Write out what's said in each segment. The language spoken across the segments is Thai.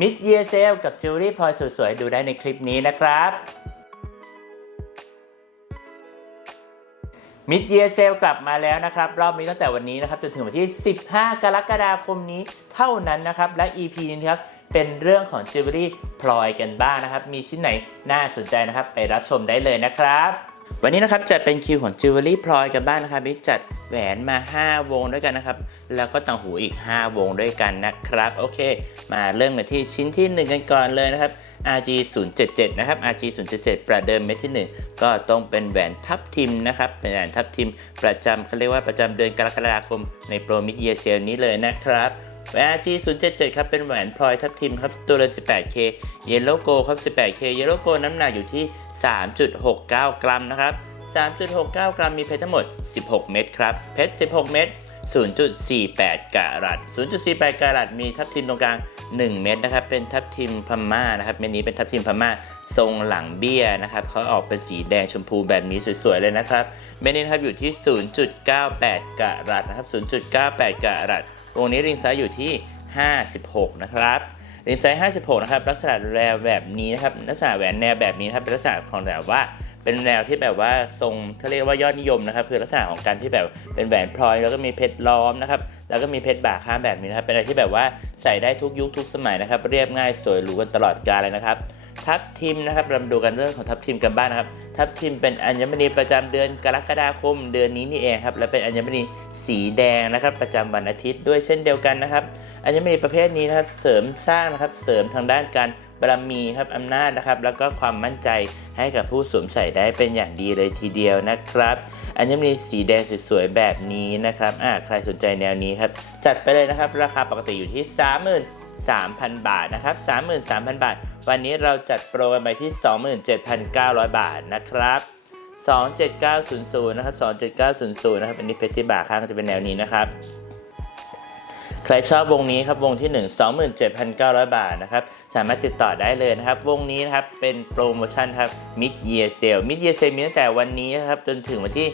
Mid Year Sale กับจิวเวลรี่พลอยสวยๆ ดูได้ในคลิปนี้นะครับมิดเ a ียเซลกลับมาแล้วนะครับ รอบนี้ตั้งแต่วันนี้นะครับ จนถึงวันที่ 15 กรกฎาคมนี้เท่านั้นนะครับ และ EP นี้นครับเป็นเรื่องของจิวเวลรี่พลอยกันบ้างนะครับ มีชิ้นไหนน่าสนใจนะครับ ไปรับชมได้เลยนะครับ วันนี้นะครับจะเป็นคิวของจิวเวลรี่พลอยกันบ้างนะครับบิ๊กจัดแหวนมา 5 วงด้วยกันนะครับ แล้วก็ต่างหูอีก 5 วงด้วยกันนะครับ โอเค มาเริ่มกันที่ชิ้นที่ 1 กันก่อนเลยนะครับ RG 077นะครับ RG 077ประเดิมเม็ดที่ 1 ก็ต้องเป็นแหวนทับทิมนะครับ เป็นแหวนทับทิมประจำเขาเรียกว่าประจำเดือนกรกฎาคมในโปรมิดเยเซลนี้เลยนะครับ แหวน RG 077ครับ เป็นแหวนพลอยทับทิมครับ ตัวละ 18K Yellow Gold ครับ 18K Yellow Gold น้ำหนักอยู่ที่ 3.69 กรัมนะครับ 3.69 กรัมมีเพชรทั้งหมด 16 เม็ดครับ เพชร 16 เม็ด0.48 กะรัต0.48 กะรัตมีทับทิมตรงกลาง 1 เม็ดนะครับ เป็นทับทิมพม่านะครับ เม็ดนี้เป็นทับทิมพม่าทรงหลังเบี้ยนะครับเขาออกเป็นสีแดงชมพูแบบนี้สวยๆเลยนะครับ เม็ดนี้นะครับอยู่ที่ 0.98 กะรัตนะครับ 0.98 กะรัต วงนี้ริงไซส์อยู่ที่ 56 นะครับริงไซส์56 นะครับ ลักษณะแนวแบบนี้นะครับ ลักษณะแหวนแนวแบบนี้นะครับ เป็นลักษณะของแบบว่า เป็นแนวที่แบบว่าทรงเขาเรียกว่ายอดนิยมนะครับ คือลักษณะของการที่แบบเป็นแหวนพลอย แล้วก็มีเพชรล้อมนะครับ แล้วก็มีเพชรบ่าข้างแบบนี้นะครับ เป็นอะไรที่แบบว่าใส่ได้ทุกยุคทุกสมัยนะครับ เรียบง่ายสวยหรูกันตลอดกาลเลยนะครับ ทับทิมนะครับเรามาดูกันเรื่องของทับทิมกันบ้างนะครับ ทับทิมเป็นอัญมณีประจำเดือนกรกฎาคมเดือนนี้นี่เองครับและเป็นอัญมณีสีแดงนะครับ ประจำวันอาทิตย์ด้วยเช่นเดียวกันนะครับอัญมณีประเภทนี้นะครับเสริมสร้างนะครับเสริมทางด้านการบารมีครับอำนาจนะครับ แล้วก็ความมั่นใจให้กับผู้สวมใส่ได้เป็นอย่างดีเลยทีเดียวนะครับอัญมณีสีแดงสวยๆแบบนี้นะครับอ่าใครสนใจแนวนี้ครับจัดไปเลยนะครับ ราคาปกติอยู่ที่ 33,000 บาทนะครับ 33,000 บาท วันนี้เราจัดโปรกันไปที่ 27,900 บาทนะครับ 27900 นะครับ 27900 นะครับ อันนี้เพชรที่บ่าข้างจะเป็นแนวนี้นะครับ ใครชอบวงนี้ครับ วงที่ 1 27,900 บาทนะครับ สามารถติดต่อได้เลยนะครับ วงนี้นะครับ เป็นโปรโมชั่นครับ Mid Year Sale Mid Year Sale มีตั้งแต่วันนี้นะครับ จนถึงวันที่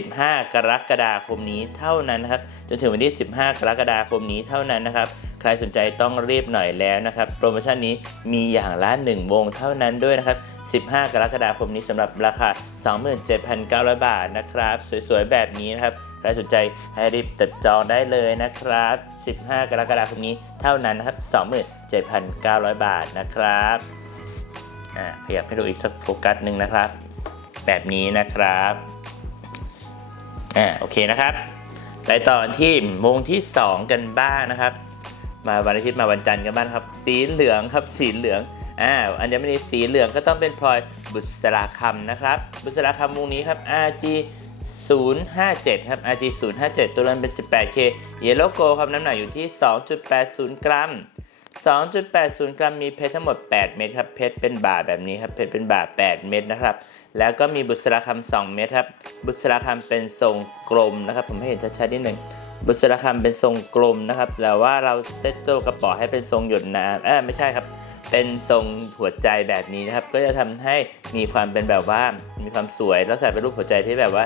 15 กรกฎาคมนี้เท่านั้นนะครับ จนถึงวันที่ 15 กรกฎาคมนี้เท่านั้นนะครับ ใครสนใจต้องรีบหน่อยแล้วนะครับ โปรโมชั่นนี้มีอย่างละ1วงเท่านั้นด้วยนะครับ 15 กรกฎาคมนี้สำหรับราคา 27,900 บาทนะครับ สวยๆ แบบนี้นะครับ ใครสนใจให้รีบติดจองได้เลยนะครับ 15 กรกฎาคมนี้เท่านั้นนะครับ 27,900 บาทนะครับอ่าขยับให้ดูอีกสักโฟกัสหนึ่งนะครับ แบบนี้นะครับอ่าโอเคนะครับไปต่อที่วงที่ 2 กันบ้างนะครับ มาวันอาทิตย์มาวันจันทร์กันบ้างครับ สีเหลืองครับสีเหลืองอ่าอัญมณีสีเหลืองก็ต้องเป็นพลอยบุษราคำนะครับ บุษราคำวงนี้ครับ RG 057 ครับ RG 057 ตัวนั้นเป็น 18K Yellow Gold ครับน้ำหนักอยู่ที่ 2.80 กรัม 2.80 กรัมมีเพชรทั้งหมด 8 เม็ดครับ เพชรเป็นบาทแบบนี้ครับ เพชรเป็นบาท 8 เม็ดนะครับ แล้วก็มีบุษราคำ2เม็ดครับ บุษราคำเป็นทรงกลมนะครับ ผมให้เห็นชัดๆนิดหนึ่ง บุษราคำเป็นทรงกลมนะครับ แต่ว่าเราเซตตัวกระป๋อให้เป็นทรงหยดน้ำเออไม่ใช่ครับ เป็นทรงหัวใจแบบนี้นะครับ ก็จะทำให้มีความเป็นแบบว่า มีความสวยแล้วใส่เป็นรูปหัวใจที่แบบว่า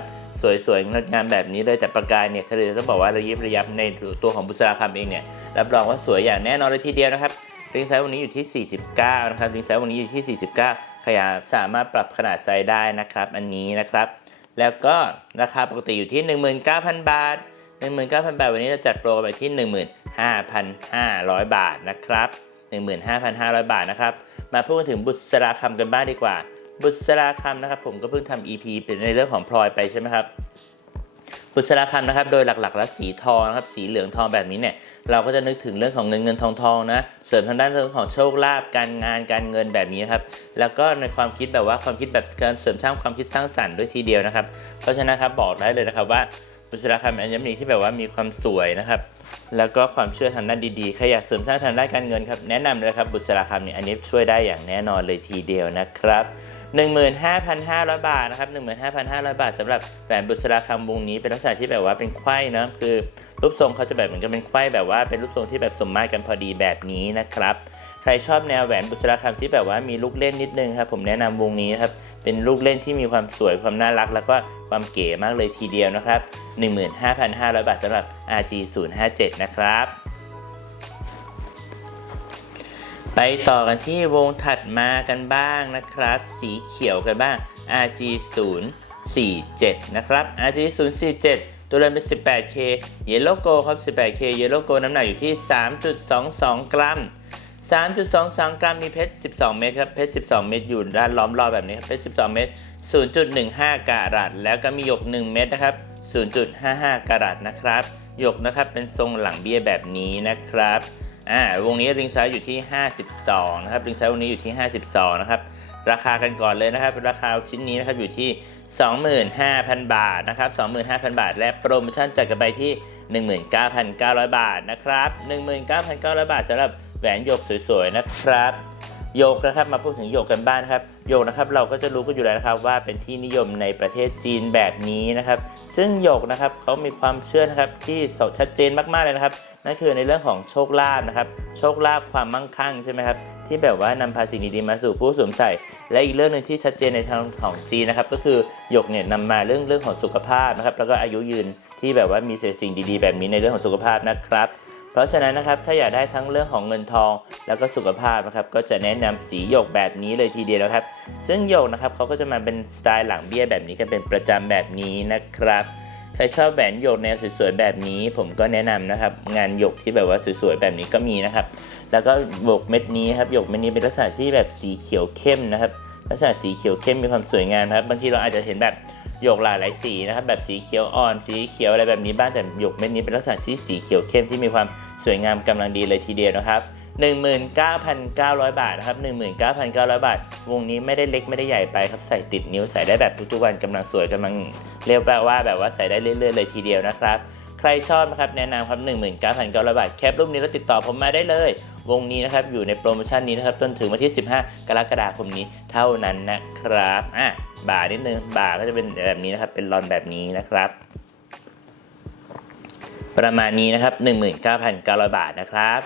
สวยๆงดงามแบบนี้เลยแต่ประกายเนี่ยคือต้องบอกว่าระยิบระยับในตัวของบุษราคำเองเนี่ยรับรองว่าสวยอย่างแน่นอนเลยทีเดียวนะครับริงไซส์วันนี้อยู่ที่ 49 นะครับริงไซส์วันนี้อยู่ที่ 49 ขยายสามารถปรับขนาดไซส์ได้นะครับ อันนี้นะครับ แล้วก็ราคาปกติอยู่ที่ 19,000 บาท 19,000 บาท วันนี้เราจัดโปรไปที่ 15,500 บาทนะครับ 15,500 บาทนะครับ มาพูดถึงบุษราคำกันบ้างดีกว่า บุษราคำนะครับ ผมก็เพิ่งทำ EP เป็นในเรื่องของพลอยไปใช่ไหมครับบุษราคำนะครับ โดยหลักๆ แล้วสีทองนะครับ สีเหลืองทองแบบนี้เนี่ย เราก็จะนึกถึงเรื่องของเงินเงินทองทองนะ เสริมทางด้านเรื่องของโชคลาภ การงาน การเงินแบบนี้นครับ แล้วก็ในความคิดแบบว่าความคิดแบบการเสริมสร้างความคิดสร้างสรรค์ด้วยทีเดียวนะครับ เพราะฉะนั้นครับบอกได้เลยนะครับว่า บุษราคำเป็นอัญมณีที่แบบว่ามีความสวยนะครับ แล้วก็ความเชื่อทางด้านดีๆใครอยากเสริมสร้างทางด้านการเงินครับ แนะนำเลยครับบุษราคำเนี่ยอันนี้ช่วยได้อย่างแน่นอนเลยทีเดียวนะครับ15,500 บาทนะครับ15,500 บาทสำหรับแหวนบุษราคำวงนี้เป็นลักษณะที่แบบว่าเป็นไขว้นะคือรูปทรงเขาจะแบบเหมือนกับเป็นไขว้แบบว่าเป็นรูปทรงที่แบบสมมาตรกันพอดีแบบนี้นะครับ ใครชอบแนวแหวนบุษราคำที่แบบว่ามีลูกเล่นนิดนึงครับผมแนะนำวงนี้ครับ เป็นลูกเล่นที่มีความสวยความน่ารัก แล้วก็ความเก๋มากเลยทีเดียวนะครับ 15,500 บาทสำหรับ RG 057นะครับ ไปต่อกันที่วงถัดมากันบ้างนะครับ สีเขียวกันบ้าง RG 0 4 7 นะครับ RG 0 4 7 ตัวเรือนเป็น 18K Yellow Go ครับ 18K Yellow Go น้ำหนักอยู่ที่ 3.22 กรัม 3.22 กรัมมีเพชร 12 เม็ดครับ เพชร 12 เม็ดอยู่ด้านล้อมรอบแบบนี้ครับ เพชร 12 เม็ด0.15กะรัต แล้วก็มีหยก 1 เม็ดนะครับ 0.55กะรัตนะครับ หยกนะครับเป็นทรงหลังเบี้ยแบบนี้นะครับ อ่า วงนี้ริงไซส์อยู่ที่ 52 นะครับ ริงไซส์วงนี้อยู่ที่ 52 นะครับ ราคากันก่อนเลยนะครับ ราคาชิ้นนี้นะครับอยู่ที่ 25,000 บาทนะครับ 25,000 บาท และโปรโมชั่นจัดกันไปที่ 19,900 บาทนะครับ 19,900 บาทสำหรับ หวนหยกสวยๆนะครับ โยกนะครับมาพูดถึงโยกกันบ้างนะครับ โยกนะครับเราก็จะรู้กันอยู่แล้วนะครับว่าเป็นที่นิยมในประเทศจีนแบบนี้นะครับ ซึ่งโยกนะครับเขามีความเชื่อนะครับที่ชัดเจนมากๆเลยนะครับ นั่นคือในเรื่องของโชคลาภนะครับ โชคลาภความมั่งคั่งใช่ไหมครับที่แบบว่านำพาสิ่งดีๆมาสู่ผู้สวมใส่ และอีกเรื่องหนึ่งที่ชัดเจนในทางของจีนนะครับ ก็คือหยกเนี่ยนำมาเรื่องเรื่องของสุขภาพนะครับ แล้วก็อายุยืนที่แบบว่ามีเศษสิ่งดีๆ แบบนี้ในเรื่องของสุขภาพนะครับ เพราะฉะนั้นนะครับถ้าอยากได้ทั้งเรื่องของเงินทอง แล้วก็สุขภาพนะครับก็จะแนะนำสีหยกแบบนี้เลยทีเดียวนะครับ ซึ่งหยกนะครับเขาก็จะมาเป็นสไตล์หลังเบี้ยแบบนี้กันเป็นประจำแบบนี้นะครับใครชอบแหวนหยกแนวสวยๆแบบนี้ ผมก็แนะนำนะครับ งานหยกที่แบบว่าสวยๆแบบนี้ก็มีนะครับ แล้วก็หยกเม็ดนี้ครับหยกเม็ดนี้เป็นลักษณะที่แบบสีเขียวเข้มนะครับลักษณะสีเขียวเข้มมีความสวยงามครับบางทีเราอาจจะเห็นแบบหยกหลายหลายสีนะครับแบบสีเขียวอ่อนสีเขียวอะไรแบบนี้บ้างแต่หยกเม็ดนี้เป็นลักษณะที่สีเขียวเข้มที่มีความ สวยงามกำลังดีเลยทีเดียวนะครับ 19,900 บาทนะครับ 19,900 บาท วงนี้ไม่ได้เล็กไม่ได้ใหญ่ไปครับ ใส่ติดนิ้วใส่ได้แบบทุกๆวันกำลังสวยกำลังเรียกว่าแบบว่าใส่ได้เรื่อยๆเลยทีเดียวนะครับใครชอบนะครับแนะนำครับ 19,900 บาท แคปรูปนี้แล้วติดต่อผมมาได้เลย วงนี้นะครับอยู่ในโปรโมชั่นนี้นะครับจนถึงวันที่ 15 กรกฎาคมนี้เท่านั้นนะครับอะบ่านิดนึงบ่าก็จะเป็นแบบนี้นะครับ เป็นรอนแบบนี้นะครับ ประมาณนี้นะครับ 19,900 บาทนะครับ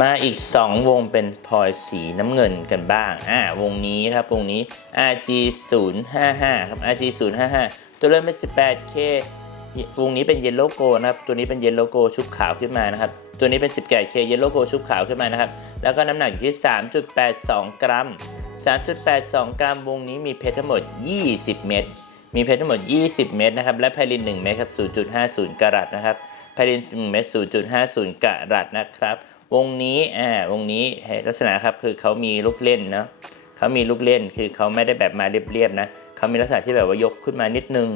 มาอีก 2 วงเป็นพลอยสีน้ำเงินกันบ้าง อ่าวงนี้ครับ วงนี้ RG 0 5 5ครับ RG 0 5 5ตัวเริ่มเป็น 18K วงนี้เป็นเยลโลโกนะครับ ตัวนี้เป็นเยลโลโกชุบขาวขึ้นมานะครับ ตัวนี้เป็น 18K เยลโลโกชุบขาวขึ้นมานะครับ แล้วก็น้ำหนักอยู่ที่ 3.82 กรัม 3.82 กรัม วงนี้มีเพชรทั้งหมด 20 เม็ด มีเพชรทั้งหมด 20 เม็ดนะครับ และไพลิน 1 เม็ดครับ 0.50 กรัตนะครับไพลิน 1 เม็ด 0.50 กรัตนะครับ วงนี้ อ่า วงนี้ลักษณะครับ คือเขามีลูกเล่นเนาะเขามีลูกเล่น คือเขาไม่ได้แบบมาเรียบๆนะเขามีลักษณะที่แบบว่ายกขึ้นมานิดนึง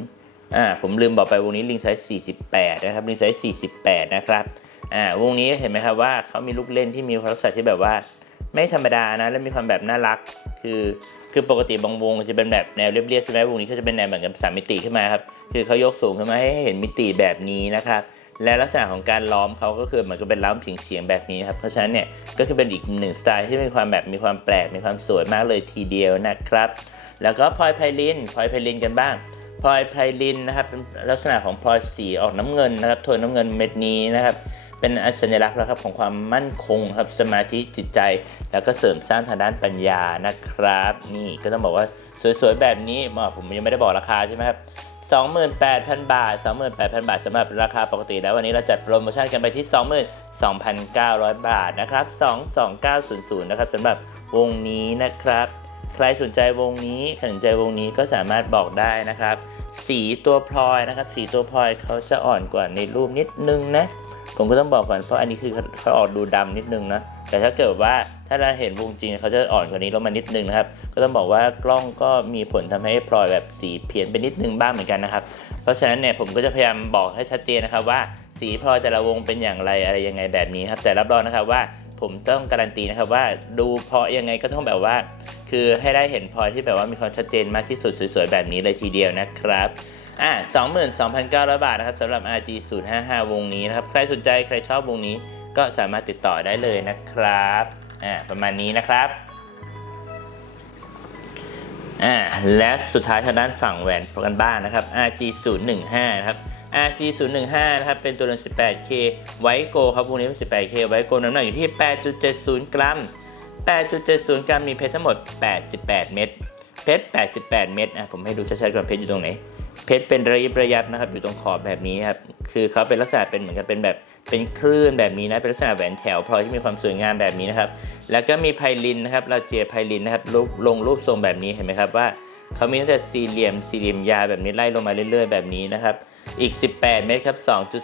อ่า ผมลืมบอกไปวงนี้ลิงไซส์ 48 นะครับ ลิงไซส์ 48 นะครับ อ่า วงนี้เห็นไหมครับว่าเขามีลูกเล่นที่มีลักษณะที่แบบว่า ไม่ธรรมดานะ และมีความแบบน่ารัก คือ คือปกติบางวงจะเป็นแบบแนวเรียบๆใช่ไหมวงนี้เขาจะเป็นแนวเหมือนกับสามมิติขึ้นมาครับ คือเขายกสูงขึ้นมาให้เห็นมิติแบบนี้นะครับ และลักษณะของการล้อมเขาก็คือเหมือนกับเป็นล้อมถึงเสียงแบบนี้ครับ เพราะฉะนั้นเนี่ยก็คือเป็นอีกหนึ่งสไตล์ที่มีความแบบมีความแปลกมีความสวยมากเลยทีเดียวนะครับ แล้วก็พลอยไพลินพลอยไพลินกันบ้างพลอยไพลินนะครับเป็นลักษณะของพลอยสีออกน้ำเงินนะครับโทนน้ำเงินเม็ดนี้นะครับ เป็นสัญลักษณ์นะครับของความมั่นคงครับสมาธิจิตใจ แล้วก็เสริมสร้างทางด้านปัญญานะครับ นี่ก็ต้องบอกว่าสวยๆแบบนี้ผมยังไม่ได้บอกราคาใช่ไหมครับ28,000 บาท 28,000 บาทสำหรับราคาปกติแล้ววันนี้เราจัดโปรโมชั่นกันไปที่ 22,900 บาทนะครับ 22900 นะครับสำหรับวงนี้นะครับ ใครสนใจวงนี้สนใจวงนี้ก็สามารถบอกได้นะครับ สีตัวพลอยนะครับ สีตัวพลอยเขาจะอ่อนกว่าในรูปนิดนึงนะ ผมก็ต้องบอกก่อนเพราะอันนี้คือเขาออกดูดำนิดนึงนะแต่ถ้าเกิดว่าถ้าเราเห็นวงจริงเขาจะอ่อนกว่านี้ลงมานิดนึงนะครับ ก็ต้องบอกว่ากล้องก็มีผลทำให้พลอยแบบสีเพี้ยนไปนิดนึงบ้างเหมือนกันนะครับ เพราะฉะนั้นเนี่ยผมก็จะพยายามบอกให้ชัดเจนนะครับว่าสีพลอยแต่ละวงเป็นอย่างไรอะไรยังไงแบบนี้ครับ แต่รับรองนะครับว่าผมต้องการันตีนะครับว่าดูพอยังไงก็ต้องแบบว่า คือให้ได้เห็นพลอยที่แบบว่ามีความชัดเจนมากที่สุดสวยๆแบบนี้เลยทีเดียวนะครับ อ่า22,900 บาทนะครับสำหรับ RG 055วงนี้นะครับ ใครสนใจใครชอบวงนี้ก็สามารถติดต่อได้เลยนะครับอ่าประมาณนี้นะครับอ่าและสุดท้ายทางด้านฝั่งแหวนกันบ้างนะครับ RG 015นะครับ RC 015นะครับ เป็นตัวเรือน 18K ไวโกครับวงนี้เป็น 18K ไวโกน้ำหนักอยู่ที่ 8.70 กรัม 8.70 กรัมมีเพชรทั้งหมด 88 เม็ด เพชร 88 เม็ดอะผมให้ดูชัดๆก่อนเพชรอยู่ตรงไหน เพชรเป็นระยิบระยับนะครับ อยู่ตรงขอบแบบนี้ครับคือเขาเป็นลักษณะเป็นเหมือนกับเป็นแบบเป็นคลื่นแบบนี้นะเป็นลักษณะแหวนแถวพลอยที่มีความสวยงามแบบนี้นะครับ แล้วก็มีไพลินนะครับ เราเจียไพลินนะครับรูปลงรูปทรงแบบนี้เห็นไหมครับว่าเขามีตั้งแต่สี่เหลี่ยมสี่เหลี่ยมยาแบบนี้ไล่ลงมาเรื่อยๆ แบบนี้นะครับอีก 18 เมตรครับ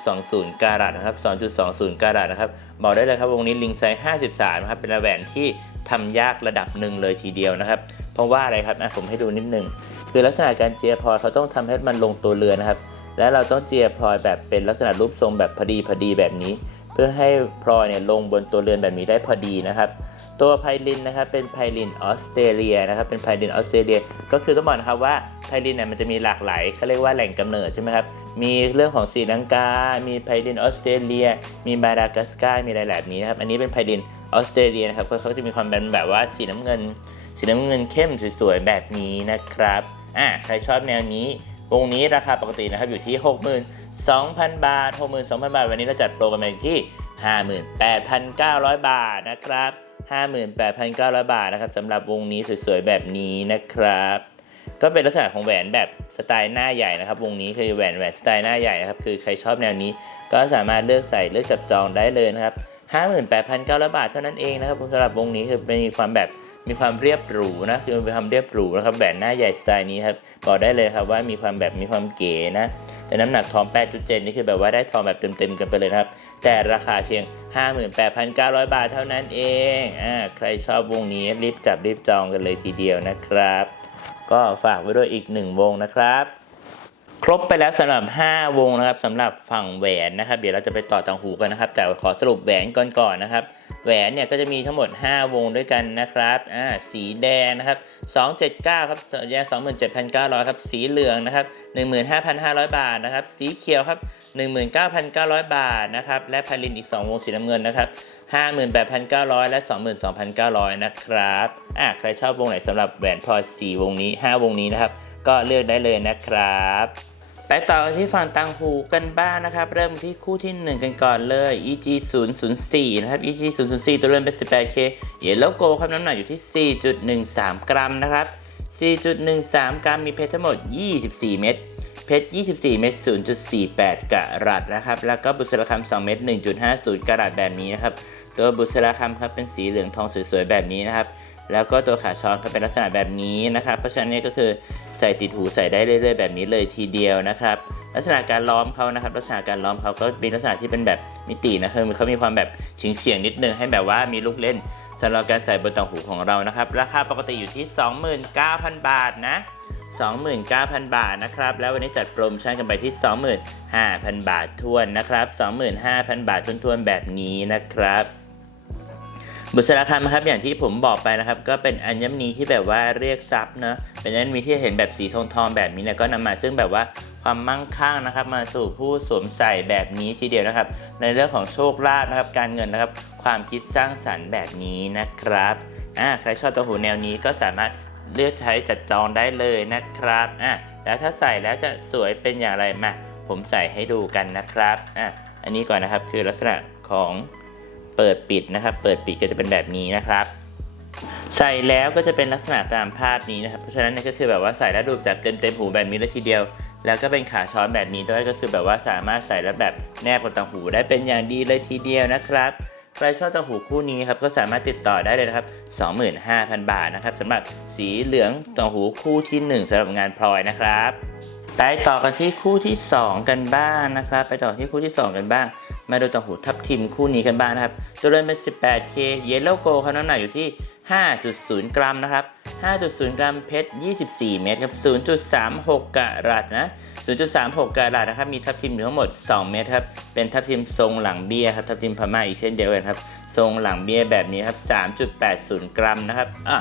2.20 การัตนะครับ 2.20 การัตนะครับ บอกได้เลยครับวงนี้ลิงไซส์53นะครับ เป็นแหวนที่ทำยากระดับหนึ่งเลยทีเดียวนะครับ เพราะว่าอะไรครับอะผมให้ดูนิดนึง คือลักษณะการเจียพลอยเขาต้องทำให้มันลงตัวเรือนะครับ และเราต้องเจียพลอยแบบเป็นลักษณะรูปทรงแบบพอดีพอดีแบบนี้ เพื่อให้พลอยเนี่ยลงบนตัวเรือนแบบนี้ได้พอดีนะครับ ตัวไพลินนะครับเป็นไพลินออสเตรเลียนะครับเป็นไพลินออสเตรเลีย ก็คือต้องบอกนะครับว่าไพลินเนี่ยมันจะมีหลากหลายเขาเรียกว่าแหล่งกำเนิดใช่ไหมครับมีเรื่องของศรีลังกา มีไพลินออสเตรเลีย มีมาดากัสการ์มีอะไรแบบนี้นะครับ อันนี้เป็นไพลินออสเตรเลียนะครับก็เขาจะมีความเป็นแบบว่าสีน้ำเงิน สีน้ำเงินเข้มสวยๆแบบนี้นะครับ อ่าใครชอบแนวนี้วงนี้ราคาปกตินะครับอยู่ที่ 62,000 บาท 62,000 บาท วันนี้เราจัดโปรกันมาอยู่ที่ 58,900 บาทนะครับ 58,900 บาทนะครับสำหรับวงนี้สวยๆแบบนี้นะครับ ก็เป็นลักษณะของแหวนแบบสไตล์หน้าใหญ่นะครับ วงนี้คือแหวนแหวนสไตล์หน้าใหญ่นะครับ คือใครชอบแนวนี้ ก็สามารถเลือกใส่เลือกจับจองได้เลยนะครับ 58,900 บาทเท่านั้นเองนะครับสำหรับวงนี้คือมีความแบบ มีความเรียบหรูนะคือมีความเรียบหรูนะครับแหวนหน้าใหญ่สไตล์นี้ครับบอกได้เลยครับว่ามีความแบบมีความเก๋นะแต่น้ำหนักทอง 8.7 นี่คือแบบว่าได้ทองแบบเต็มๆกันไปเลยนะครับ แต่ราคาเพียง 58,900 บาทเท่านั้นเองอ่าใครชอบวงนี้รีบจับรีบจองกันเลยทีเดียวนะครับ ก็ฝากไว้ด้วยอีกหนึ่งวงนะครับครบไปแล้วสำหรับ 5 วงนะครับสำหรับฝั่งแหวนนะครับ เดี๋ยวเราจะไปต่อต่างหูกันนะครับ แต่ขอสรุปแหวนก่อนๆนะครับ แหวนเนี่ยก็จะมีทั้งหมด 5 วงด้วยกันนะครับอ่าสีแดงนะครับ 279 ครับแยก27,900 ครับ สีเหลืองนะครับ 15,500 บาทนะครับ สีเขียวครับ 19,900 บาทนะครับ และพาลินอีก 2 วงสีน้ำเงินนะครับ 58,900 และ 22,900 นะครับอะใครชอบวงไหนสำหรับแหวนพลอย4วงนี้ 5 วงนี้นะครับ ก็เลือกได้เลยนะครับ ไปต่อกันที่ฝั่งตังหูกันบ้างนะครับ เริ่มที่คู่ที่ 1 กันก่อนเลย EG 0 0 4นะครับ EG 0 0 4ตัวเรือนเป็น 18K เยลโลโกครับน้ำหนักอยู่ที่ 4.13 กรัมนะครับ 4.13 กรัมมีเพชรทั้งหมด 24 เม็ดเพชร 24 เม็ด0.48 กรัตนะครับ แล้วก็บุษราคำ2 เม็ด1.50 กรัตแบบนี้นะครับ ตัวบุษราคำครับเป็นสีเหลืองทองสวยๆแบบนี้นะครับ แล้วก็ตัวขาช้อนครับเป็นลักษณะแบบนี้นะครับ เพราะฉะนั้นนี่ก็คือใส่ติดหูใส่ได้เรื่อย ๆ แบบนี้เลยทีเดียวนะครับ ลักษณะการล้อมเขานะครับ ลักษณะการล้อมเขาก็มีลักษณะที่เป็นแบบมิตินะคือเขามีความแบบเฉียงๆนิดนึงให้แบบว่ามีลูกเล่นสำหรับการใส่บนต่างหูของเรานะครับ ราคาปกติอยู่ที่ 29,000 บาทนะ 29,000 บาทนะครับ แล้ววันนี้จัดโปรโมชั่นกันไปที่ 25,000 บาททวนนะครับ 25,000 บาททวนๆแบบนี้นะครับ บุษราคำนะครับอย่างที่ผมบอกไปนะครับ ก็เป็นอัญมณีที่แบบว่าเรียกทรัพย์เนะเป็นอัญมณีที่เห็นแบบสีทองทองๆแบบนี้เนี่ยก็นำมาซึ่งแบบว่าความมั่งคั่งนะครับ มาสู่ผู้สวมใส่แบบนี้ทีเดียวนะครับ ในเรื่องของโชคลาภนะครับ การเงินนะครับ ความคิดสร้างสรรค์แบบนี้นะครับอ่าใครชอบตัวหูแนวนี้ก็สามารถเลือกใช้จัดจองได้เลยนะครับอ่าแล้วถ้าใส่แล้วจะสวยเป็นอย่างไรมาผมใส่ให้ดูกันนะครับอ่าอันนี้ก่อนนะครับคือลักษณะของ เปิดปิดนะครับ เปิดปิดก็จะเป็นแบบนี้นะครับ ใส่แล้วก็จะเป็นลักษณะตามภาพนี้นะครับ เพราะฉะนั้นเนี่ยก็คือแบบว่าใส่แล้วดูแบบเต็มเต็มหูแบบนี้เลยทีเดียว แล้วก็เป็นขาช้อนแบบนี้ด้วยก็คือแบบว่าสามารถใส่แล้วแบบแนบกับต่างหูได้เป็นอย่างดีเลยทีเดียวนะครับใครชอบต่างหูคู่นี้ครับก็สามารถติดต่อได้เลยนะครับ 25,000 บาทนะครับสำหรับสีเหลืองต่างหูคู่ที่ 1สำหรับงานพลอยนะครับไปต่อกันที่คู่ที่ 2 กันบ้างนะครับ ไปต่อที่คู่ที่ 2 กันบ้าง มาดูต่างหูทับทิมคู่นี้กันบ้างนะครับ ตัวเรือนเป็น 18K Yellow Gold ครับน้ำหนักอยู่ที่ 5.0 กรัมนะครับ 5.0 กรัมเพชร 24 เม็ดครับ 0.36กะรัตนะ 0.36กะรัตนะครับ มีทับทิมอยู่ทั้งหมด 2 เม็ดครับ เป็นทับทิมทรงหลังเบี้ยครับ ทับทิมพม่าอีกเช่นเดียวกันครับ ทรงหลังเบี้ยแบบนี้ครับ 3.80 กรัมนะครับ อะ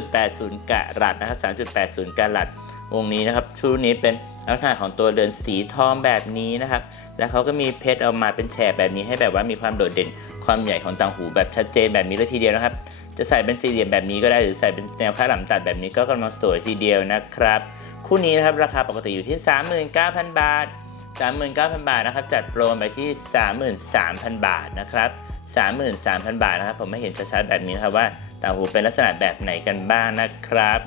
3.80กะรัตนะครับ 3.80กะรัต วงนี้นะครับชุดนี้เป็นลักษณะของตัวเรือนสีทองแบบนี้นะครับ แล้วเขาก็มีเพชรเอามาเป็นแฉกแบบนี้ให้แบบว่ามีความโดดเด่น ความใหญ่ของต่างหูแบบชัดเจนแบบนี้เลยทีเดียวนะครับ จะใส่เป็นสี่เหลี่ยมแบบนี้ก็ได้หรือใส่เป็นแนวข้าวหลาตัดแบบนี้ก็กำลังสวยทีเดียวนะครับ คู่นี้นะครับราคาปกติอยู่ที่ 39,000 บาท 39,000 บาทนะครับจัดโปรไปที่ 33,000 บาทนะครับ33,000 บาทนะครับผมไม่เห็นชัดๆแบบนี้นะครับว่าต่างหูเป็นลักษณะแบบไหนกันบ้างนะครับ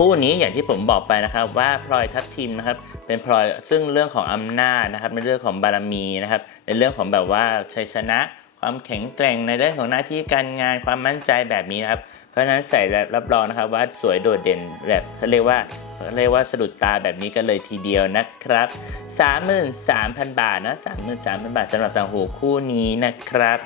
คู่นี้อย่างที่ผมบอกไปนะครับว่าพลอยทับทิมนะครับเป็นพลอยซึ่งเรื่องของอำนาจนะครับในเรื่องของบารมีนะครับในเรื่องของแบบว่าชัยชนะ ความแข็งแกร่งในเรื่องของหน้าที่การงานความมั่นใจแบบนี้นะครับเพราะฉะนั้นใส่รับรองนะครับว่าสวยโดดเด่นแบบเขาเรียกว่าเขาเรียกว่าสะดุดตาแบบนี้กันเลยทีเดียวนะครับ 33,000 บาทนะ33,000 บาทสำหรับต่างหูคู่นี้นะครับ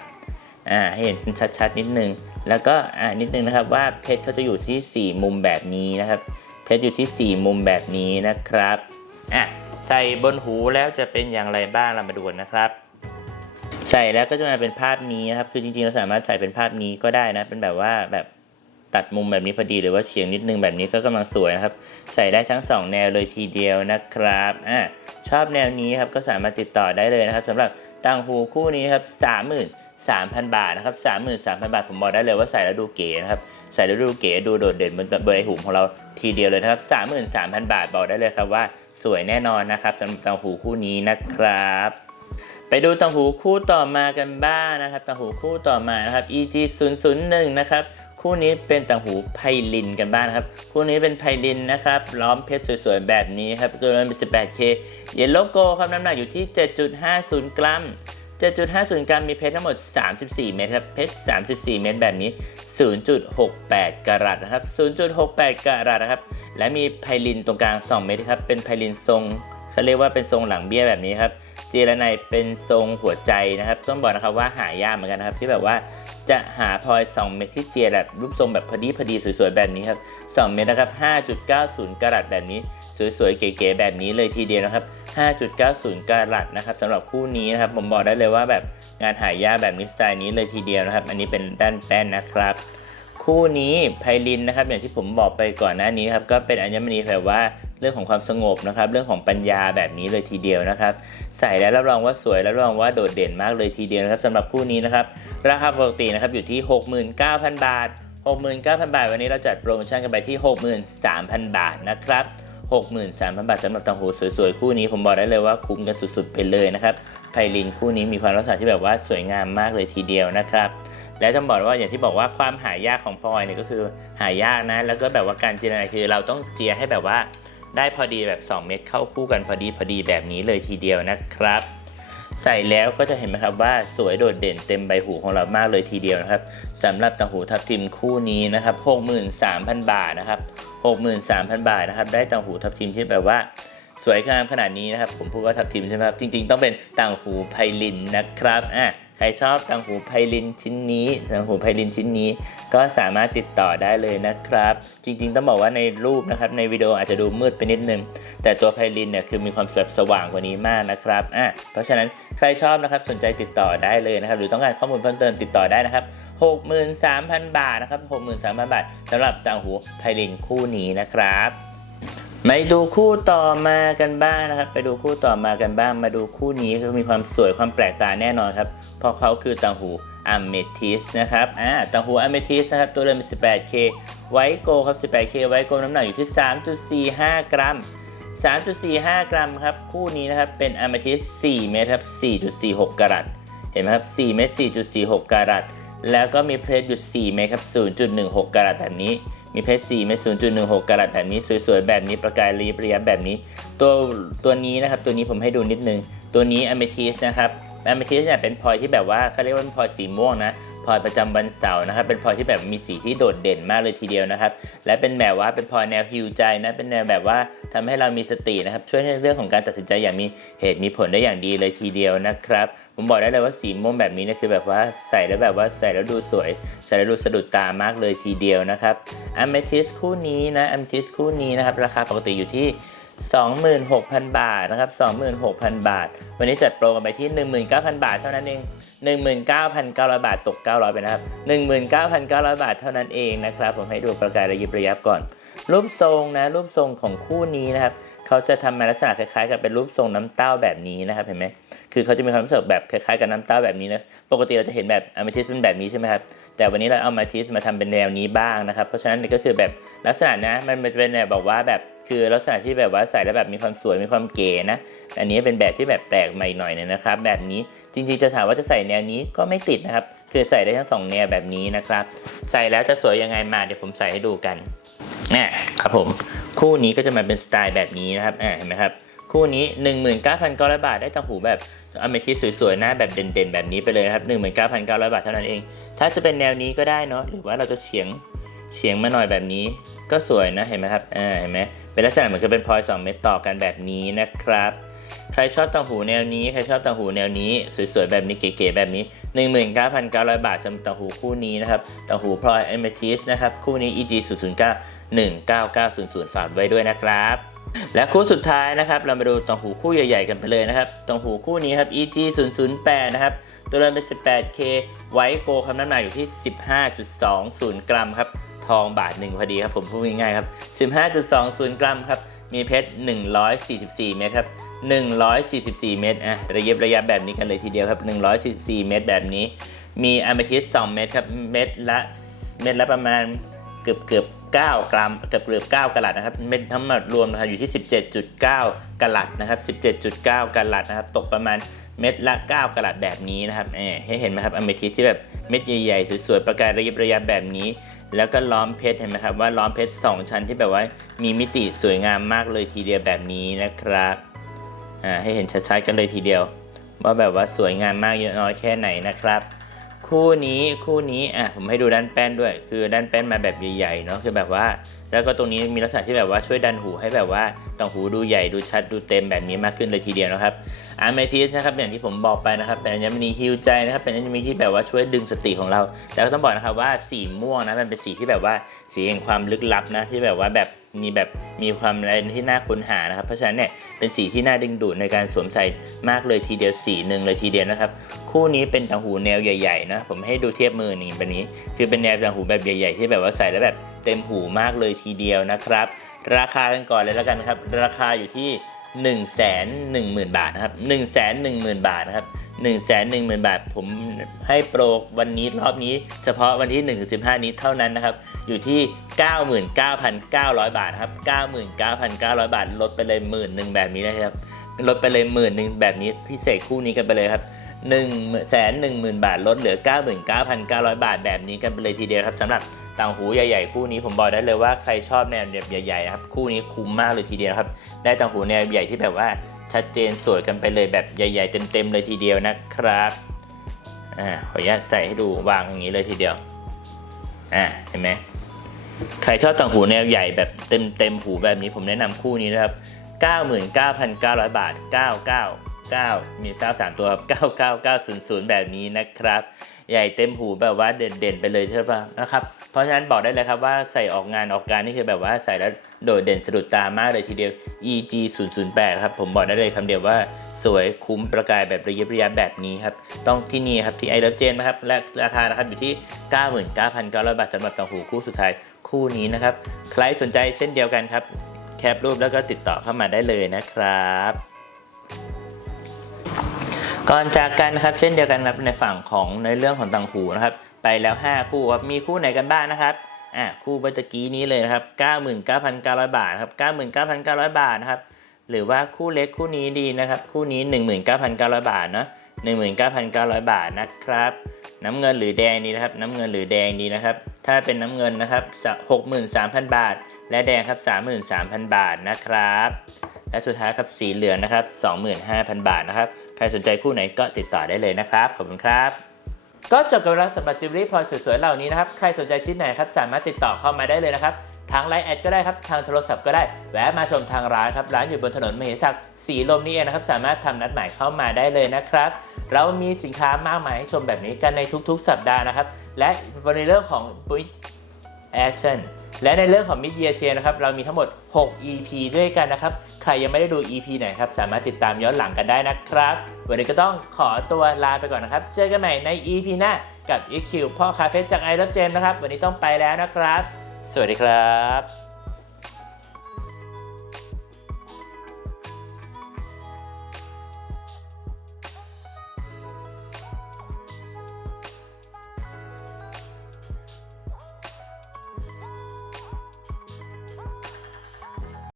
อ่าให้เห็นชัดๆนิดนึง แล้วก็อ่านิดนึงนะครับว่าเพชรเขาจะอยู่ที่ 4 มุมแบบนี้นะครับ เพชรอยู่ที่ 4 มุมแบบนี้นะครับอะใส่บนหูแล้วจะเป็นอย่างไรบ้างเรามาดูนะครับ ใส่แล้วก็จะมาเป็นภาพนี้นะครับ คือจริงๆเราสามารถใส่เป็นภาพนี้ก็ได้นะ เป็นแบบว่าแบบตัดมุมแบบนี้พอดีหรือว่าเฉียงนิดนึงแบบนี้ก็กำลังสวยนะครับ ใส่ได้ทั้ง 2 แนวเลยทีเดียวนะครับอะชอบแนวนี้ครับก็สามารถติดต่อได้เลยนะครับสำหรับต่างหูคู่นี้ครับ 3,000 บาทนะครับ33,000 บาท ผมบอกได้เลยว่าใส่แล้วดูเก๋นะครับใส่แล้วดูเก๋ดูโดดเด่นบนเบอร์หูของเราทีเดียวเลยนะครับ 33,000 บาทบอกได้เลยครับว่าสวยแน่นอนนะครับสำหรับต่างหูคู่นี้นะครับ ไปดูต่างหูคู่ต่อมากันบ้างนะครับต่างหูคู่ต่อมานะครับ EG 0 0 1นะครับคู่นี้เป็นต่างหูไพลินกันบ้างนครับ คู่นี้เป็นไพลินนะครับล้อมเพชรสวยๆแบบนี้ครับตัวนั้นเป็น 18K เยลโลโก้ครับน้ำหนักอยู่ที่ 7.50 กรัม 7.50 กรัมมีเพชรทั้งหมด 34 เม็ดครับ เพชร 34 เม็ดแบบนี้ 0.68 กรัตนะครับ 0.68 กรัตนะครับ และมีไพลินตรงกลาง 2 เม็ดครับ เป็นไพลินทรงเขาเรียกว่าเป็นทรงหลังเบี้ยแบบนี้ครับ เจรไนเป็นทรงหัวใจนะครับ ต้องบอกนะครับว่าหายากเหมือนกันนะครับ ที่แบบว่าจะหาพลอย 2 เม็ดที่เจรแบบรูปทรงแบบพอดีพอดีสวยๆแบบนี้ครับ 2 เม็ดนะครับ 5.90 กรัตแบบนี้ สวยๆ เก๋ๆแบบนี้เลยทีเดียวนะครับ 5.90กะรัตนะครับสำหรับคู่นี้นะครับ ผมบอกได้เลยว่าแบบงานหายากแบบนี้สไตล์นี้เลยทีเดียวนะครับ อันนี้เป็นด้านแป้นนะครับ คู่นี้ไพลินนะครับ อย่างที่ผมบอกไปก่อนหน้านี้ครับก็เป็นอัญมณีแบบว่าเรื่องของความสงบนะครับ เรื่องของปัญญาแบบนี้เลยทีเดียวนะครับ ใส่แล้วรับรองว่าสวยแล้วรับรองว่าโดดเด่นมากเลยทีเดียวนะครับสำหรับคู่นี้นะครับ ราคาปกตินะครับอยู่ที่ 69,000 บาท 69,000 บาท วันนี้เราจัดโปรโมชั่นกันไปที่ 63,000 บาทนะครับ 63,000 บาทสำหรับต่างหูสวยๆ คู่นี้ผมบอกได้เลยว่าคุ้มกันสุดๆ ไปเลยนะครับไพลินคู่นี้มีความรักษาที่แบบว่าสวยงามมากเลยทีเดียวนะครับและต้องบอกว่าอย่างที่บอกว่าความหายากของพลอยเนี่ยก็คือหายากนะ แล้วก็แบบว่าการเจรนาคือเราต้องเจียให้แบบว่าได้พอดีแบบ 2 เม็ดเข้าคู่กันพอดีพอดีแบบนี้เลยทีเดียวนะครับ ใส่แล้วก็จะเห็นไหมครับว่าสวยโดดเด่นเต็มใบหูของเรามากเลยทีเดียวนะครับสำหรับต่างหูทับทิมคู่นี้นะครับ 63,000 บาทนะครับ 63,000 บาทนะครับ ได้ต่างหูทับทิมที่แบบว่าสวยงามขนาดนี้นะครับ ผมพูดว่าทับทิมใช่ไหมครับ จริงๆ ต้องเป็นต่างหูไพลินนะครับ อะ ใครชอบต่างหูไพลินชิ้นนี้ต่างหูไพลินชิ้นนี้ ก็สามารถติดต่อได้เลยนะครับ จริงๆ ต้องบอกว่าในรูปนะครับ ในวิดีโออาจจะดูมืดไปนิดนึง แต่ตัวไพลินเนี่ยคือมีความแบบสว่างกว่านี้มากนะครับอะเพราะฉะนั้นใครชอบนะครับสนใจติดต่อได้เลยนะครับ หรือต้องการข้อมูลเพิ่มเติมติดต่อได้นะครับ63,000 บาทนะครับ 63,000 บาทสำหรับต่างหูไพลินคู่นี้นะครับ มาดูคู่ต่อมากันบ้างนะครับ ไปดูคู่ต่อมากันบ้าง มาดูคู่นี้ก็มีความสวยความแปลกตาแน่นอนครับ เพราะเขาคือต่างหูอะเมทิสนะครับ อ่าต่างหูอะเมทิสนะครับ ตัวเดิมเป็น 18K ไวโกครับ 18K ไวโกน้ำหนักอยู่ที่ 3.45 กรัม 3.45 กรัมครับ คู่นี้นะครับ เป็นอะเมทิส4เมตรครับ 4.46 กรัต เห็นไหมครับ 4 เมตร 4.46 กรัต แล้วก็มีเพชรอยู่ 4 เมตรครับ 0.16 กรัตแบบนี้ มีเพชร4เม็ด0.16กรัตแบบนี้สวยๆแบบนี้ประกายรีบเรียบแบบนี้ ตัวตัวนี้นะครับตัวนี้ผมให้ดูนิดนึง ตัวนี้อเมทิสนะครับอเมทิสเนี่ยเป็นพลอยที่แบบว่าเขาเรียกว่าเป็นพลอยสีม่วงนะพลอยประจำวันเสาร์นะครับ เป็นพลอยที่แบบมีสีที่โดดเด่นมากเลยทีเดียวนะครับ และเป็นแบบว่าเป็นพลอยแนวฮิวใจนะ เป็นแนวแบบว่าทำให้เรามีสตินะครับ ช่วยในเรื่องของการตัดสินใจอย่างมีเหตุมีผลได้อย่างดีเลยทีเดียวนะครับ ผมบอกได้เลยว่าสีม่วงแบบนี้เนี่ยคือแบบว่าใส่แล้วแบบว่าใส่แล้วดูสวย ใส่แล้วดูสะดุดตามากเลยทีเดียวนะครับอเมทิสคู่นี้นะอเมทิสคู่นี้นะครับราคาปกติอยู่ที่26,000 บาทนะครับ 26,000 บาท วันนี้จัดโปรกันไปที่ 19,000 บาทเท่านั้นเอง 19,900 บาทตก 900 ไปนะครับ 19,900 บาทเท่านั้นเองนะครับ ผมให้ดูประกายระยิบระยับก่อน รูปทรงนะ รูปทรงของคู่นี้นะครับ เขาจะทำมาลักษณะคล้ายๆ กับเป็นรูปทรงน้ำเต้าแบบนี้นะครับ เห็นไหม คือเขาจะมีความรู้สึกแบบคล้ายๆกับน้ำเต้าแบบนี้นะ ปกติเราจะเห็นแบบอะเมทิสเป็นแบบนี้ใช่ไหมครับ แต่วันนี้เราเอามาทิสมาทำเป็นแนวนี้บ้างนะครับ เพราะฉะนั้นนี่ก็คือแบบลักษณะนะมันเป็นแบบบอกว่าแบบคือลักษณะที่แบบว่าใส่แล้วแบบมีความสวยมีความเก๋นะ อันนี้เป็นแบบที่แบบแปลกใหม่หน่อยนะครับ แบบนี้จริงๆจะถามว่าจะใส่แนวนี้ก็ไม่ติดนะครับ คือใส่ได้ทั้งสองแนวแบบนี้นะครับ ใส่แล้วจะสวยยังไงมาเดี๋ยวผมใส่ให้ดูกันอะครับผมคู่นี้ก็จะมาเป็นสไตล์แบบนี้นะครับอ่เห็นไหมครับคู่นี้ 19,900 บาทได้ต่างหูแบบ อเมทิสสวยๆ หน้าแบบเด่นๆ แบบนี้ไปเลยนะครับ 19,900 บาทเท่านั้นเอง ถ้าจะเป็นแนวนี้ก็ได้เนาะ หรือว่าเราจะเฉียงเฉียงมาหน่อยแบบนี้ ก็สวยนะ เห็นไหมครับ อ่า เห็นไหมเป็นลักษณะเหมือนกับเป็นพลอย 2 เม็ดต่อกันแบบนี้นะครับ ใครชอบต่างหูแนวนี้ ใครชอบต่างหูแนวนี้ สวยๆ แบบนี้เก๋ๆ แบบนี้ 19,900 บาทสำหรับต่างหูคู่นี้นะครับต่างหูพลอยเอเมทิสนะครับ คู่นี้ EG 009 19900 ฝากไว้ด้วยนะครับ และคู่สุดท้ายนะครับเรามาดูต่างหูคู่ใหญ่ ๆ กันไปเลยนะครับต่างหูคู่นี้ครับ EG 008นะครับตัวเริ่มเป็น 18K ไวโกลด์ครับน้ำหนักอยู่ที่ 15.20 กรัมครับทองบาทหนึ่งพอดีครับผมพูดง่ายๆครับ 15.20 กรัมครับมีเพชร 144 เม็ดครับ 144 เม็ดอะระยิบระยับแบบนี้กันเลยทีเดียวครับ 144 เม็ดแบบนี้ มีอะเมทิส2เม็ดครับเม็ดละเม็ดละประมาณเกือบเกือบ 9 กรัมเกือบเกือบ9กลัดนะครับเม็ดทั้งหมดรวมนะครับอยู่ที่ 17.9 กลัดนะครับ 17.9 กลัดนะครับ ตกประมาณเม็ดละ 9 กลัดแบบนี้นะครับเอ่อให้เห็นไหมครับอเมทิสที่แบบเม็ดใหญ่ๆ สวยๆ ประกายระยิบระยับแบบนี้ แล้วก็ล้อมเพชรเห็นไหมครับว่าล้อมเพชร 2 ชั้นที่แบบว่ามีมิติสวยงามมากเลยทีเดียวแบบนี้นะครับอ่าให้เห็นชัดๆกันเลยทีเดียว ว่าแบบว่าสวยงามมากเยอะน้อยแค่ไหนนะครับ คู่นี้คู่นี้อะผมให้ดูด้านแป้นด้วย คือด้านแป้นมาแบบใหญ่ๆเนาะคือแบบว่า แล้วก็ตรงนี้มีลักษณะที่แบบว่าช่วยดันหูให้แบบว่าต่างหูดูใหญ่ดูชัดดูเต็มแบบนี้มากขึ้นเลยทีเดียวนะครับ อาร์เมทิสนะครับอย่างที่ผมบอกไปนะครับเป็นอัญมณีฮิวใจนะครับเป็นอัญมณีที่แบบว่าช่วยดึงสติของเราแล้วก็ต้องบอกนะครับว่าสีม่วงนะมันเป็นสีที่แบบว่าสีแห่งความลึกลับนะที่แบบว่าแบบมีแบบมีความอะไรที่น่าค้นหานะครับ เพราะฉะนั้นเนี่ยเป็นสีที่น่าดึงดูดในการสวมใส่มากเลยทีเดียวสีหนึ่งเลยทีเดียวนะครับ คู่นี้เป็นต่างหูแนวใหญ่ๆนะผมให้ดูเทียบมือหนี่งแบบนี้ คือเป็นแนวต่างหูแบบใหญ่ๆ ที่แบบว่าใส่แล้วแบบเต็มหูมากเลยทีเดียวนะครับ ราคากันก่อนเลยแล้วกันครับ ราคาอยู่ที่ 1 1 0 0 0 0 บาทนะครับ 1 1 0 0 0 0 บาทนะครับ 1 1 0 0 0 0 บาท ผมให้โปรวันนี้รอบนี้ เฉพาะวันที่1ถึง15 นี้เท่านั้นนะครับ อยู่ที่ 99,900 บาทครับ 99,900 บาท ลดไปเลยหมื่นหนึ่งแบบนี้นะครับ ลดไปเลยหมื่นหนึ่งแบบนี้พิเศษคู่นี้กันไปเลยครับ 1นึ่งแสนหนึ่งหมื่นบาทลดเหลือ 99,900 บาทแบบนี้กันไปเลยทีเดียวครับสำหรับต่างหูใหญ่ๆคู่นี้ผมบอกได้เลยว่าใครชอบแนวแบบใหญ่ๆนะครับคู่นี้คุ้มมากเลยทีเดียวครับ ได้ต่างหูแนวใหญ่ที่แบบว่าชัดเจนสวยกันไปเลยแบบใหญ่ ๆ เต็มๆเลยทีเดียวนะครับอ่าขออนุญาตใส่ให้ดูวางอย่างนี้เลยทีเดียวอ่าเห็นไหมใครชอบต่างหูแนวใหญ่แบบเต็มๆหูแบบนี้ผมแนะนำคู่นี้นะครับ 99,900 บาท 9 มี 93 ตัวครับ 99900 แบบนี้นะครับ ใหญ่เต็มหูแบบว่าเด่นๆไปเลยใช่ปะนะครับ เพราะฉะนั้นบอกได้เลยครับว่าใส่ออกงานออกการนี่คือแบบว่าใส่แล้วโดดเด่นสะดุดตามากเลยทีเดียว EG 008ครับ ผมบอกได้เลยคำเดียวว่าสวยคุ้มประกายแบบระยิบระยับแบบนี้ครับ ต้องที่นี่ครับที่ไอ o v e เจนนะครับและราคานะครับอยู่ที่ 99,900 บาทสำหรับต่างหูคู่สุดท้ายคู่นี้นะครับ ใครสนใจเช่นเดียวกันครับ แคปรูปแล้วก็ติดต่อเข้ามาได้เลยนะครับ ก่อนจากกันนะครับเช่นเดียวกันครับในฝั่งของในเรื่องของต่างหูนะครับ ไปแล้ว 5 คู่ครับมีคู่ไหนกันบ้างนะครับอ่าคู่เมื่อกี้นี้เลยนะครับ 99,900 บาทครับ99,900 บาทนะครับหรือว่าคู่เล็กคู่นี้ดีนะครับ คู่นี้ 19,900 บาทเนาะ19,900 บาทนะครับ น้ำเงินหรือแดงดีนะครับ น้ำเงินหรือแดงดีนะครับ ถ้าเป็นน้ำเงินนะครับ 63,000 บาท และแดงครับ 33,000 บาทนะครับ และสุดท้ายครับสีเหลืองนะครับ 25,000 บาทนะครับ ครสนใจคู่ไหนก็ติดต่อได้เลยนะครับ ขอบคุณครับ ก็จบกับเราสำหรับจิวเวลรี่พลอยสวยๆเหล่านี้นะครับ ใครสนใจชิ้นไหนครับ สามารถติดต่อเข้ามาได้เลยนะครับ ทางไลน์แอดก็ได้ครับ ทางโทรศัพท์ก็ได้ แวะมาชมทางร้านครับ ร้านอยู่บนถนนมเหศักดิ์สีลมนี่เองนะครับ สามารถทำนัดหมายเข้ามาได้เลยนะครับ เรามีสินค้ามากมายให้ชมแบบนี้กันในทุกๆ สัปดาห์นะครับ และในเรื่องของปุ๊ย Action และในเรื่องของ Mid Year Sale นะครับเรามีทั้งหมด 6 EP ด้วยกันนะครับ ใครยังไม่ได้ดู EP ไหนครับ สามารถติดตามย้อนหลังกันได้นะครับ วันนี้ก็ต้องขอตัวลาไปก่อนนะครับ เจอกันใหม่ใน EP หน้ากับ EQ พ่อคาเพชรจากไอรับเจมนะครับ วันนี้ต้องไปแล้วนะครับ สวัสดีครับ